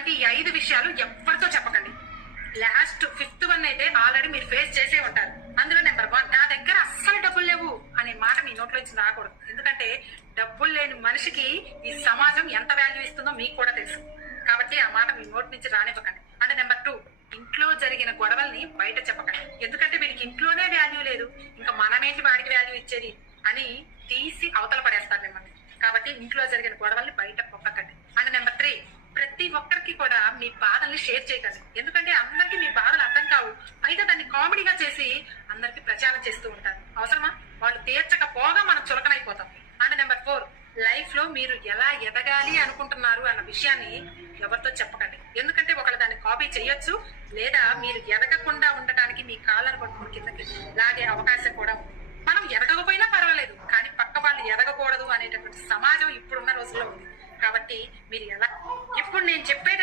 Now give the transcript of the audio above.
ఇటువంటి ఈ 5 విషయాలు ఎవరితో చెప్పకండి. లాస్ట్ 5th వన్ అయితే ఆల్రెడీ మీరు ఫేస్ చేసే ఉంటారు. అందులో నెంబర్ 1, నా దగ్గర అస్సలు డబ్బులు లేవు అనే మాట మీ నోట్లోంచి రాకూడదు. ఎందుకంటే డబ్బులు లేని మనిషికి ఈ సమాజం ఎంత వాల్యూ ఇస్తుందో మీకు కూడా తెలుసు. కాబట్టి ఆ మాట మీ నోటి నుంచి రానివ్వకండి. అంటే నెంబర్ 2, ఇంట్లో జరిగిన గొడవల్ని బయట చెప్పకండి. ఎందుకంటే వీరికి ఇంట్లోనే వాల్యూ లేదు, ఇంకా మనమేంటి వాడికి వాల్యూ ఇచ్చేది అని తీసి అవతల పడేస్తారు మిమ్మల్ని. కాబట్టి ఇంట్లో జరిగిన గొడవల్ని బయట పొక్కకండి. అండ్ నెంబర్ 3, ప్రతి ఒక్కరికి కూడా మీ బాధల్ని షేర్ చేయకండి. ఎందుకంటే అందరికీ మీ బాధలు అర్థం కావు, పైగా దాన్ని కామెడీగా చేసి అందరికి ప్రచారం చేస్తూ ఉంటారు. అవసరమా? వాళ్ళు తీర్చకపోగా మనం చులకనైపోతాం. అండ్ నెంబర్ 4, లైఫ్ లో మీరు ఎలా ఎదగాలి అనుకుంటున్నారు అన్న విషయాన్ని ఎవరితో చెప్పకండి. ఎందుకంటే ఒకళ్ళు దాన్ని కాపీ చేయొచ్చు, లేదా మీరు ఎదగకుండా ఉండటానికి మీ కాళ్ళను పట్టుకుని కిందకి లాగే అవకాశం కూడా ఉంది. మనం ఎదగకపోయినా పర్వాలేదు, కానీ పక్క వాళ్ళు ఎదగకూడదు అనేటటువంటి సమాజం ఇప్పుడున్న రోజుల్లో ఉంది. కాబట్టి మీరు ఎలా, ఇప్పుడు నేను చెప్పేది